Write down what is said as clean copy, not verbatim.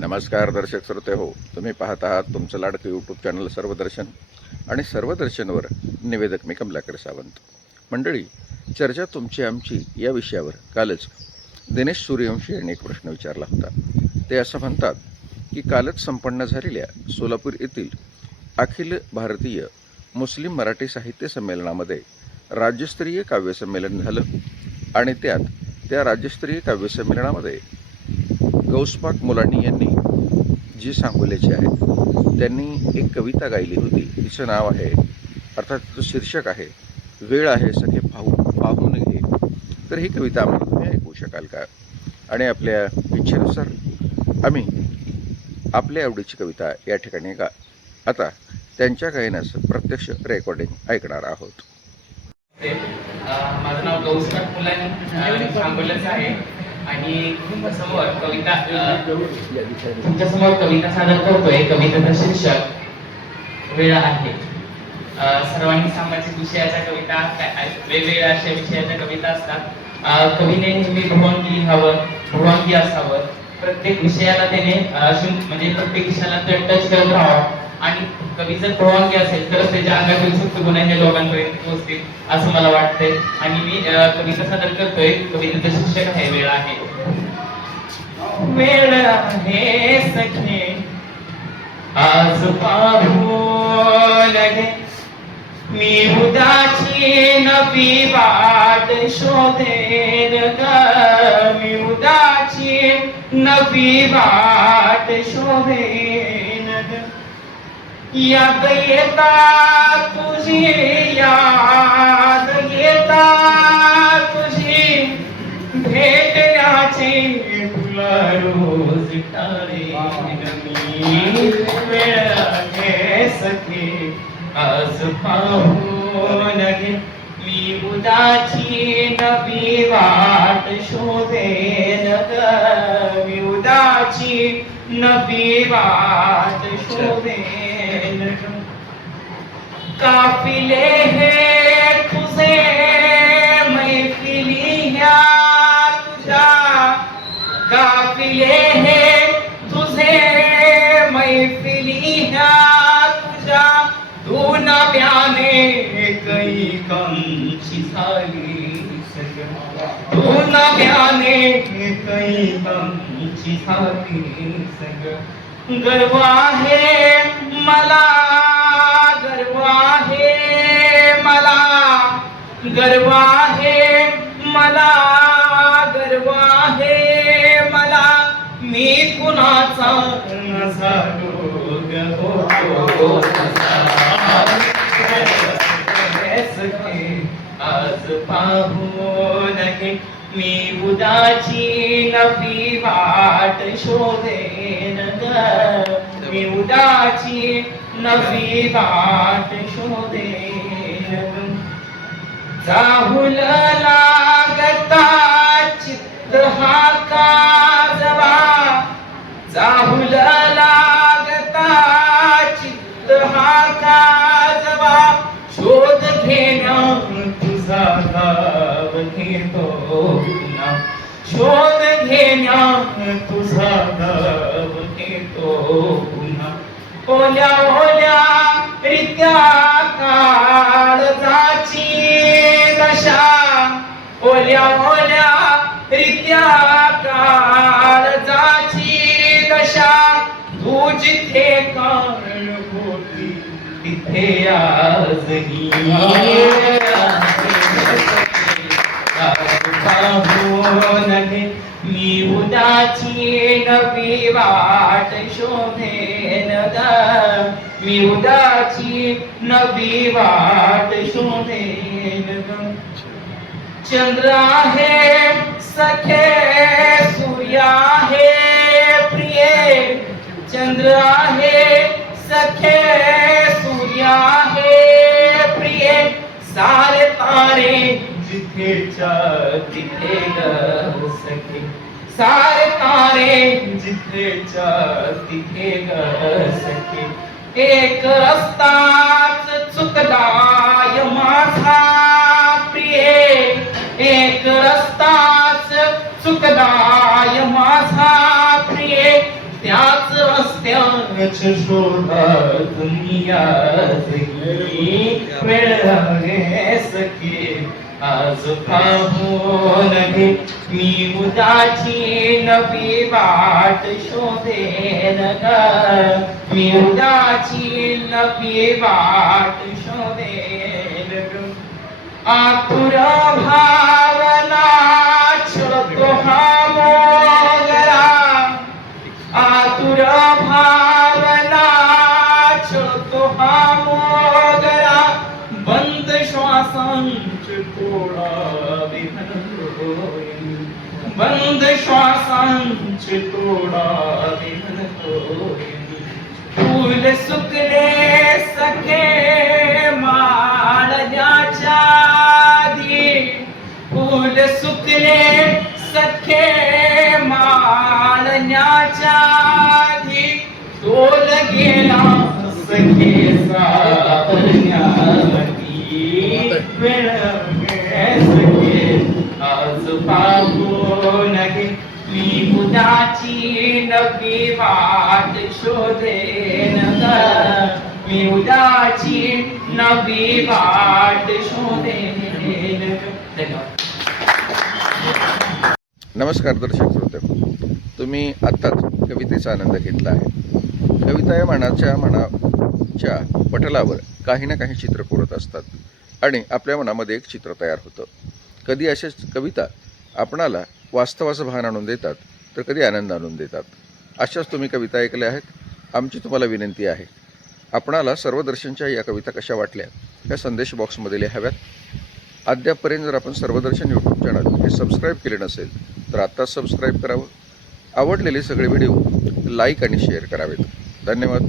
नमस्कार दर्शक श्रोते हो, तुम्ही पाहत आहात तुमचं लाडकं यूट्यूब चॅनल सर्वदर्शन आणि सर्वदर्शनवर निवेदक मी कमलाकर सावंत. मंडळी, चर्चा तुमची आमची या विषयावर कालच दिनेश सूर्यवंशी यांनी एक प्रश्न विचारला होता. ते असं म्हणतात की कालच संपन्न झालेल्या सोलापूर येथील अखिल भारतीय मुस्लिम मराठी साहित्य संमेलनामध्ये राज्यस्तरीय काव्यसंमेलन झालं आणि त्या राज्यस्तरीय काव्यसंमेलनामध्ये गौसपाक मुलानी यांनी जी सांगोल्याची आहे त्यांनी एक कविता गायली होती. तिचं नाव आहे, अर्थात तिचं शीर्षक आहे, वेळ आहे सखे पाहून घे. तर ही कविता आम्हाला तुम्ही ऐकू शकाल का? आणि आपल्या इच्छेनुसार आम्ही आपल्या आवडीची कविता या ठिकाणी आता त्यांच्या गायनाचं प्रत्यक्ष रेकॉर्डिंग ऐकणार आहोत. माझं नाव गौसपाक मुलानी सांगोल्याचं आहे आणि तुमच्यासमोर कविता सादर करतोय. कवितेचं शीर्षक वेळ आहे. सर्वांनी सामाजिक विषयाच्या कविता, वेगवेगळ्या अशा विषयाच्या कविता असतात. कवीने नेहमी भुवंगी असावं. प्रत्येक विषयाला त्याने म्हणजे प्रत्येक विषयाला टच करत राहावं आणि कवी जर भुवंगी असेल तर त्याच्या अंगातील सुप्त गुण हे लोकांपर्यंत पोहोचतील असं मला वाटतंय. आणि मी कविता सादर करतोय. कवितेचं शीर्षक आहे वेळ आहे. वेळ आहे सखे आज पाहू लगे, मी उदाची नवी वाट शोधेन ग, मी उदाची नवी वाट शोधेन ग. याद येता तुझी, याद येता तुझी, भेटण्याचे तुला रोज टाळेन मी. वेळ आहे सखे आज पाहून घे, मी उदाची नवी वाट शोधेन ग, मी उदाची नवी वाट शोधेन ग. काफिले हे तुझे मैफिली ह्या तुझ्या, काफिले हे तुझे मैफिली ह्या तुझ्या, तू नव्याने कैकांची झाली सग, तू नव्याने कैकांची झाली सग. गर्व आहे मला, गर्व आहे मला, गर्व आहे मला, गर्व आहे मला, मी कुणाचा नसालो ग हो. आज पाहून घे, मी उदाची नवी वाट शोधेन ग, मी उदाची नवी वाट शोधेन ग. चाहुल लागता चित्त हा काजवा, चाहुल लागता चित्त हा काजवा, शोध घेणं तुझा गाव घेतो पुन्हा, शोध घेणं तुझा गाव घेतो पुन्हा. ओल्या ओल्या रित्या काळजाची दशा, ओल्या ओल्या रित्या काळजाची दशा, तू जिथे कारण होती तिथे आजही. पाहून घे, मी उदाची नवी वाट शोधेन ग, मी उदाची नवी वाट शोधेन ग. चंद्र आहे सखे सूर्य आहे प्रिये, चंद्र आहे सखे सूर्य आहे प्रिये, सारे तारे जिथेच्या तिथे ग सखे, सारे तारे जिथेच्या तिथे ग सखे. एक रस्ताच चुकलाय माझा प्रिये, एक रस्ताच चुकलाय माझा प्रिये, त्या नच शोधा दुनिया मिळाले सखे आज पाहून घे मी उदाची नवी वाट शोधेन ग मी उदाची नवी वाट शोधेन ग आतुर भावना छळतो हा मोगरा आतुर भावना छळतो हा मोगरा बंद श्वासांचे तोडा विहन होईल बंद श्वासांचे तोडा विहन होईल फूल सुकले सखे माळण्याच्या फूल सुकले सखे माळण्याच्या डोल गेला सखे सावरण्यावरती वेळ सखे आज पाहून घे मी उदाची नवी वाट शोधेन ग मी उदाची नवी वाट शोधेन धन्यवाद. नमस्कार दर्शक श्रोते, तुम्ही आत्ताच कवितेचा आनंद घेतला आहे. कविता या मनाच्या पटलावर काही ना काही चित्र कोरत असतात आणि आपल्या मनामध्ये एक चित्र तयार होतं. कधी असेच कविता आपणाला वास्तवाचं भान आणून देतात तर कधी आनंद आणून देतात. अशाच तुम्ही कविता ऐकल्या आहेत. आमची तुम्हाला विनंती आहे, आपणाला सर्वदर्शनच्या या कविता कशा वाटल्या या संदेश बॉक्समध्ये लिहाव्यात. अद्यापपर्यंत जर आपण सर्वदर्शन यूट्यूब चॅनल हे सबस्क्राईब केले नसेल तर आत्ताच सबस्क्राईब करावं. आवडलेले सगळे व्हिडिओ लाईक आणि शेअर करावेत. धन्यवाद.